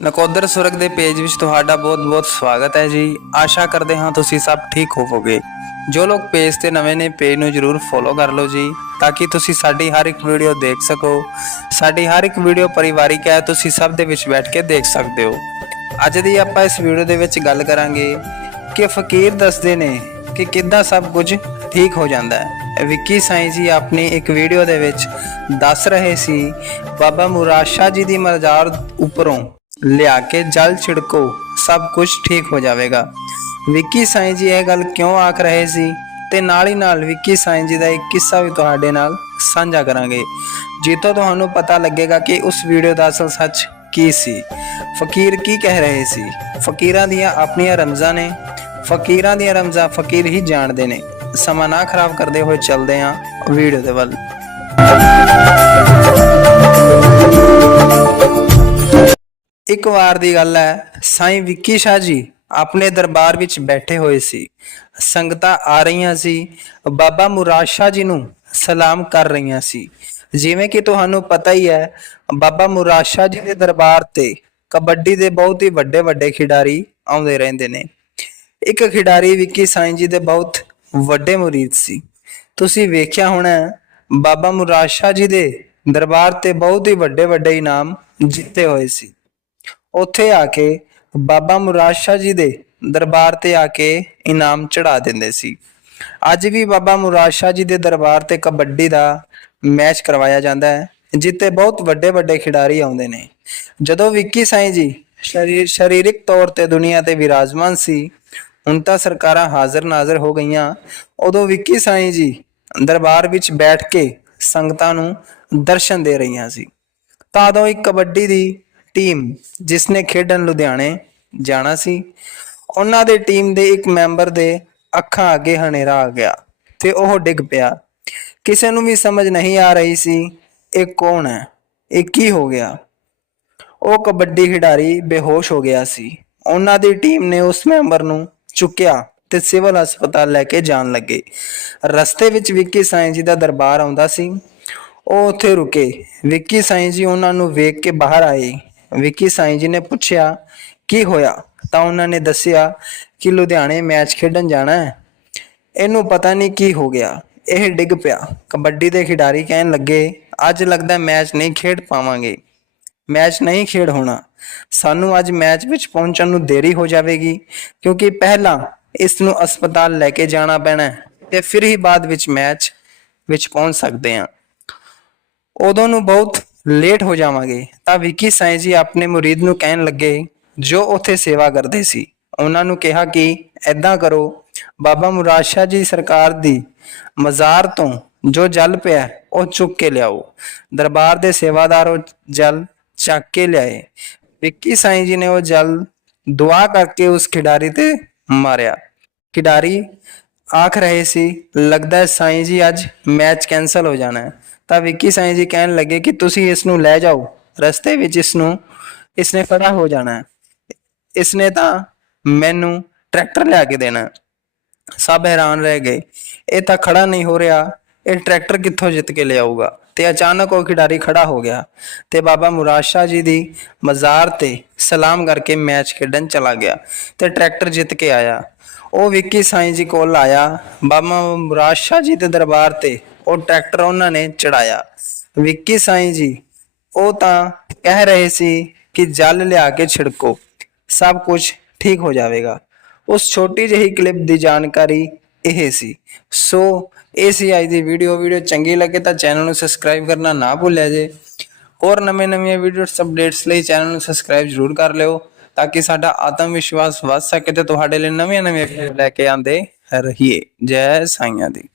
ਨਕੋਦਰ ਸੁਰਗ ਦੇ ਪੇਜ ਵਿੱਚ ਤੁਹਾਡਾ ਬਹੁਤ-ਬਹੁਤ ਸਵਾਗਤ ਹੈ ਜੀ। ਆਸ਼ਾ ਕਰਦੇ ਹਾਂ ਤੁਸੀਂ ਸਭ ਠੀਕ ਹੋਵੋਗੇ। ਜੋ ਲੋਕ ਪੇਜ ਤੇ ਨਵੇਂ ਨੇ, ਪੇਜ ਨੂੰ ਜਰੂਰ ਫੋਲੋ ਕਰ ਲਓ ਜੀ, ਤਾਂ ਕਿ ਤੁਸੀਂ ਸਾਡੀ ਹਰ ਇੱਕ ਵੀਡੀਓ ਦੇਖ ਸਕੋ। ਸਾਡੀ ਹਰ ਇੱਕ ਵੀਡੀਓ ਪਰਿਵਾਰਿਕ ਹੈ, ਤੁਸੀਂ ਸਭ ਦੇ ਵਿੱਚ ਬੈਠ ਕੇ ਦੇਖ ਸਕਦੇ ਹੋ। ਅੱਜ ਦੀ ਆਪਾਂ ਇਸ ਵੀਡੀਓ ਦੇ ਵਿੱਚ ਗੱਲ ਕਰਾਂਗੇ ਕਿ ਫਕੀਰ ਦੱਸਦੇ ਨੇ ਕਿ ਕਿੱਦਾਂ ਸਭ ਕੁਝ ਠੀਕ ਹੋ ਜਾਂਦਾ ਹੈ। ਵਿੱਕੀ ਸਾਈਂ ਜੀ ਆਪਣੀ ਇੱਕ ਵੀਡੀਓ ਦੇ ਵਿੱਚ ਦੱਸ ਰਹੇ ਸੀ, ਬਾਬਾ ਮੁਰਾਦ ਜੀ ਦੀ ਮਜ਼ਾਰ ਉੱਪਰੋਂ। ਲਿਆ ਕੇ ਜਲ ਛਿੜਕੋ, ਸਭ ਕੁਝ ਠੀਕ ਹੋ ਜਾਵੇਗਾ। ਵਿੱਕੀ ਸਾਈਂ ਜੀ ਇਹ ਗੱਲ ਕਿਉਂ ਆਖ ਰਹੇ ਸੀ? ਤੇ ਨਾਲ ਹੀ ਨਾਲ ਵਿੱਕੀ ਸਾਈਂ ਜੀ ਦਾ ਇੱਕ ਕਿੱਸਾ ਵੀ ਤੁਹਾਡੇ ਨਾਲ ਸਾਂਝਾ ਕਰਾਂਗੇ। ਜਿੱਤੋਂ ਤੁਹਾਨੂੰ ਪਤਾ ਲੱਗੇਗਾ ਕਿ ਉਸ ਵੀਡੀਓ ਦਾ ਅਸਲ ਸੱਚ ਕੀ ਸੀ। ਫਕੀਰ ਕੀ ਕਹਿ ਰਹੇ ਸੀ? ਫਕੀਰਾਂ ਦੀਆਂ ਆਪਣੀਆਂ ਰਮਜ਼ਾਂ ਨੇ। ਫਕੀਰਾਂ ਦੀਆਂ ਰਮਜ਼ਾਂ ਫਕੀਰ ਹੀ ਜਾਣਦੇ ਨੇ। ਸਮਾਂ ਨਾ ਖਰਾਬ ਕਰਦੇ ਹੋਏ ਚੱਲਦੇ ਆਂ ਵੀਡੀਓ ਦੇ ਵੱਲ। ਇੱਕ ਵਾਰ ਦੀ ਗੱਲ ਹੈ, ਸਾਈਂ ਵਿੱਕੀ ਸ਼ਾਹ ਜੀ ਆਪਣੇ ਦਰਬਾਰ ਵਿੱਚ ਬੈਠੇ ਹੋਏ ਸੀ। ਸੰਗਤਾਂ ਆ ਰਹੀਆਂ ਸੀ। ਬਾਬਾ ਮੁਰਾਦ ਸ਼ਾਹ ਜੀ ਨੂੰ ਸਲਾਮ ਕਰ ਰਹੀਆਂ ਸੀ। ਜਿਵੇਂ ਕਿ ਤੁਹਾਨੂੰ ਪਤਾ ਹੀ ਹੈ, ਬਾਬਾ ਮੁਰਾਦ ਸ਼ਾਹ ਜੀ ਦੇ ਦਰਬਾਰ ਤੇ ਕਬੱਡੀ ਦੇ ਬਹੁਤ ਹੀ ਵੱਡੇ ਵੱਡੇ ਖਿਡਾਰੀ ਆਉਂਦੇ ਰਹਿੰਦੇ ਨੇ। ਇੱਕ ਖਿਡਾਰੀ ਵਿੱਕੀ ਸਾਈਂ ਜੀ ਦੇ ਬਹੁਤ ਵੱਡੇ ਮੁਰੀਦ ਸੀ। ਤੁਸੀਂ ਵੇਖਿਆ ਹੋਣਾ ਬਾਬਾ ਮੁਰਾਦ ਸ਼ਾਹ ਜੀ ਦੇ ਦਰਬਾਰ ਤੇ ਬਹੁਤ ਹੀ ਵੱਡੇ ਵੱਡੇ ਇਨਾਮ ਜਿੱਤੇ ਹੋਏ ਸੀ। ਉੱਥੇ ਆ ਕੇ ਬਾਬਾ ਮੁਰਾਦ ਸ਼ਾਹ ਜੀ ਦੇ ਦਰਬਾਰ ਤੇ ਆ ਕੇ ਇਨਾਮ ਚੜਾ ਦਿੰਦੇ ਸੀ। ਅੱਜ ਵੀ ਬਾਬਾ ਮੁਰਾਦ ਸ਼ਾਹ ਜੀ ਦੇ ਦਰਬਾਰ ਤੇ ਕਬੱਡੀ ਦਾ ਮੈਚ ਕਰਵਾਇਆ ਜਾਂਦਾ ਹੈ ਜਿੱਤੇ ਬਹੁਤ ਵੱਡੇ ਵੱਡੇ ਖਿਡਾਰੀ ਆਉਂਦੇ ਨੇ। ਜਦੋਂ ਵਿੱਕੀ ਸਾਈਂ ਜੀ ਸ਼ਰੀਰ ਸਰੀਰਕ ਤੌਰ ਤੇ ਦੁਨੀਆ ਤੇ ਵਿਰਾਜਮਾਨ ਸੀ, ਹੁਣ ਤਾਂ ਸਰਕਾਰਾਂ ਹਾਜ਼ਰ ਨਾਜ਼ਰ ਹੋ ਗਈਆਂ। ਉਦੋਂ ਵਿੱਕੀ ਸਾਈਂ ਜੀ ਦਰਬਾਰ ਵਿੱਚ ਬੈਠ ਕੇ ਸੰਗਤਾਂ ਨੂੰ ਦਰਸ਼ਨ ਦੇ ਰਹੀਆਂ ਸੀ। ਤਾਂ ਉਦੋਂ ਇੱਕ ਕਬੱਡੀ ਦੀ ਟੀਮ ਜਿਸ ਨੇ ਖੇਡਣ ਲੁਧਿਆਣੇ ਜਾਣਾ ਸੀ, ਉਹਨਾਂ ਦੇ ਟੀਮ ਦੇ ਇੱਕ ਮੈਂਬਰ ਦੇ ਅੱਖਾਂ ਅੱਗੇ ਹਨੇਰਾ ਆ ਗਿਆ ਤੇ ਉਹ ਡਿੱਗ ਪਿਆ। ਕਿਸੇ ਨੂੰ ਵੀ ਸਮਝ ਨਹੀਂ ਆ ਰਹੀ ਸੀ, ਇਹ ਕੌਣ ਹੈ? ਇਹ ਕੀ ਹੋ ਗਿਆ? ਉਹ ਕਬੱਡੀ ਖਿਡਾਰੀ ਬੇਹੋਸ਼ ਹੋ ਗਿਆ ਸੀ। ਉਹਨਾਂ ਦੀ ਟੀਮ ਨੇ ਉਸ ਮੈਂਬਰ ਨੂੰ ਚੁੱਕਿਆ ਤੇ ਸਿਵਲ ਹਸਪਤਾਲ ਲੈ ਕੇ ਜਾਣ ਲੱਗੇ। ਰਸਤੇ ਵਿੱਚ ਵਿੱਕੀ ਸਾਈਂ ਜੀ ਦਾ ਦਰਬਾਰ ਆਉਂਦਾ ਸੀ। ਉਹ ਉੱਥੇ ਰੁਕੇ। ਵਿੱਕੀ ਸਾਈਂ ਜੀ ਉਹਨਾਂ ਨੂੰ ਵੇਖ ਕੇ ਬਾਹਰ ਆਏ। ਵਿੱਕੀ ਸਾਈਂ ਜੀ ਨੇ ਪੁੱਛਿਆ, ਕੀ ਹੋਇਆ? ਤਾਂ ਉਹਨਾਂ ਨੇ ਦੱਸਿਆ ਕਿ ਲੁਧਿਆਣੇ ਮੈਚ ਖੇਡਣ ਜਾਣਾ ਹੈ। ਇਹਨੂੰ ਪਤਾ ਨਹੀਂ ਕੀ ਹੋ ਗਿਆ। ਇਹ ਡਿੱਗ ਪਿਆ। ਕਬੱਡੀ ਦੇ ਖਿਡਾਰੀ ਕਹਿਣ ਲੱਗੇ, ਅੱਜ ਲੱਗਦਾ ਮੈਚ ਨਹੀਂ ਖੇਡ ਪਾਵਾਂਗੇ। ਮੈਚ ਨਹੀਂ ਖੇਡ ਹੋਣਾ। ਸਾਨੂੰ ਅੱਜ ਮੈਚ ਵਿੱਚ ਪਹੁੰਚਣ ਨੂੰ ਦੇਰੀ ਹੋ ਜਾਵੇਗੀ, ਕਿਉਂਕਿ ਪਹਿਲਾਂ ਇਸ ਨੂੰ ਹਸਪਤਾਲ ਲੈ ਕੇ ਜਾਣਾ ਪੈਣਾ ਹੈ ਤੇ ਫਿਰ ਹੀ ਬਾਅਦ ਵਿੱਚ ਮੈਚ ਵਿੱਚ ਪਹੁੰਚ ਸਕਦੇ ਹਾਂ। ਉਦੋਂ ਨੂੰ ਬਹੁਤ ਲੇਟ ਹੋ ਜਾਵਾਂਗੇ, ਤਾਂ ਵਿੱਕੀ ਸਾਈਂ ਜੀ ਆਪਣੇ ਮੁਰੀਦ ਨੂੰ ਕਹਿਣ ਲੱਗੇ, ਜੋ ਉੱਥੇ ਸੇਵਾ ਕਰਦੇ ਸੀ। ਉਹਨਾਂ ਨੂੰ ਕਿਹਾ ਕਿ ਐਦਾਂ ਕਰੋ, ਬਾਬਾ ਮੁਰਾਦ ਸ਼ਾਹ ਜੀ ਸਰਕਾਰ ਦੀ ਮਜ਼ਾਰ ਤੋਂ ਜੋ ਜਲ ਪਿਆ, ਉਹ ਚੁੱਕ ਕੇ ਲਿਆਓ। ਦਰਬਾਰ ਦੇ ਸੇਵਾਦਾਰ ਉਹ ਜਲ ਚੱਕ ਕੇ ਲਿਆਏ। ਵਿੱਕੀ ਸਾਈਂ ਜੀ ਨੇ ਉਹ ਜਲ ਦੁਆ ਕਰਕੇ ਉਸ ਖਿਡਾਰੀ ਤੇ ਮਾਰਿਆ। ਖਿਡਾਰੀ ਆਖ ਰਹੇ ਸੀ, ਲੱਗਦਾ ਹੈ ਸਾਈਂ ਜੀ ਅੱਜ ਮੈਚ ਕੈਨਸਲ ਹੋ ਜਾਣਾ ਹੈ। ਤਾਂ ਵਿੱਕੀ ਸਾਈਂ ਜੀ ਕਹਿਣ ਲੱਗੇ ਕਿ ਤੁਸੀਂ ਇਸ ਨੂੰ ਲੈ ਜਾਓ। ਰਸਤੇ ਵਿੱਚ ਇਸ ਨੂੰ ਇਸਨੇ ਖੜਾ ਹੋ ਜਾਣਾ ਹੈ। ਇਸਨੇ ਤਾਂ ਮੈਨੂੰ ਟਰੈਕਟਰ ਲਿਆ ਕੇ ਦੇਣਾ ਸਭ ਹੈਰਾਨ ਰਹਿ ਗਏ। ਇਹ ਤਾਂ ਖੜਾ ਨਹੀਂ ਹੋ ਰਿਹਾ। ਇਹ ਟਰੈਕਟਰ ਕਿੱਥੋਂ ਜਿੱਤ ਕੇ ਲਿਆਊਗਾ? ਤੇ ਅਚਾਨਕ ਉਹ ਖਿਡਾਰੀ ਖੜਾ ਹੋ ਗਿਆ ਤੇ ਬਾਬਾ ਮੁਰਾਦ ਜੀ ਦੀ ਮਜ਼ਾਰ ਤੇ ਸਲਾਮ ਕਰਕੇ ਮੈਚ ਖੇਡਣ ਚਲਾ ਗਿਆ ਤੇ ਟਰੈਕਟਰ ਜਿੱਤ ਕੇ ਆਇਆ। ਉਹ ਵਿੱਕੀ ਸਾਈਂ ਜੀ ਕੋਲ ਆਇਆ। ਬਾਬਾ ਮੁਰਾਦ ਜੀ ਦੇ ਦਰਬਾਰ ਤੇ ਉਹ ਟਰੈਕਟਰ ਉਹਨਾਂ ਨੇ ਚੜਾਇਆ। ਵਿੱਕੀ ਸਾਈਂ ਜੀ, ਉਹ ਤਾਂ ਕਹਿ ਰਹੇ ਸੀ ਕਿ ਜਲ ਲਿਆ ਕੇ ਛਿੜਕੋ, ਸਭ ਕੁਝ ਠੀਕ ਹੋ ਜਾਵੇਗਾ। ਉਸ ਛੋਟੀ ਜਿਹੀ ਕਲਿੱਪ ਦੀ ਜਾਣਕਾਰੀ ਇਹ ਸੀ। ਸੋ, ਇਹ ਸੀ ਅੱਜ ਦੀ ਵੀਡੀਓ। ਵੀਡੀਓ ਚੰਗੀ ਲੱਗੇ ਤਾਂ ਚੈਨਲ ਨੂੰ ਸਬਸਕ੍ਰਾਈਬ ਕਰਨਾ ਨਾ ਭੁੱਲਿਆ ਜੇ। ਹੋਰ ਨਵੇਂ ਨਵੀਆਂ ਵੀਡੀਓਸ ਅਪਡੇਟਸ ਲਈ ਚੈਨਲ ਨੂੰ ਸਬਸਕ੍ਰਾਈਬ ਜ਼ਰੂਰ ਕਰ ਲਿਓ ਤਾਂ ਕਿ ਸਾਡਾ ਆਤਮ ਵਿਸ਼ਵਾਸ ਵੱਧ ਸਕੇ ਤੇ ਤੁਹਾਡੇ ਲਈ ਨਵੀਆਂ ਨਵੀਆਂ ਵੀਡੀਓ ਲੈ ਕੇ ਆਂਦੇ ਰਹੀਏ। ਜੈ ਸਾਈਆਂ ਦੀ।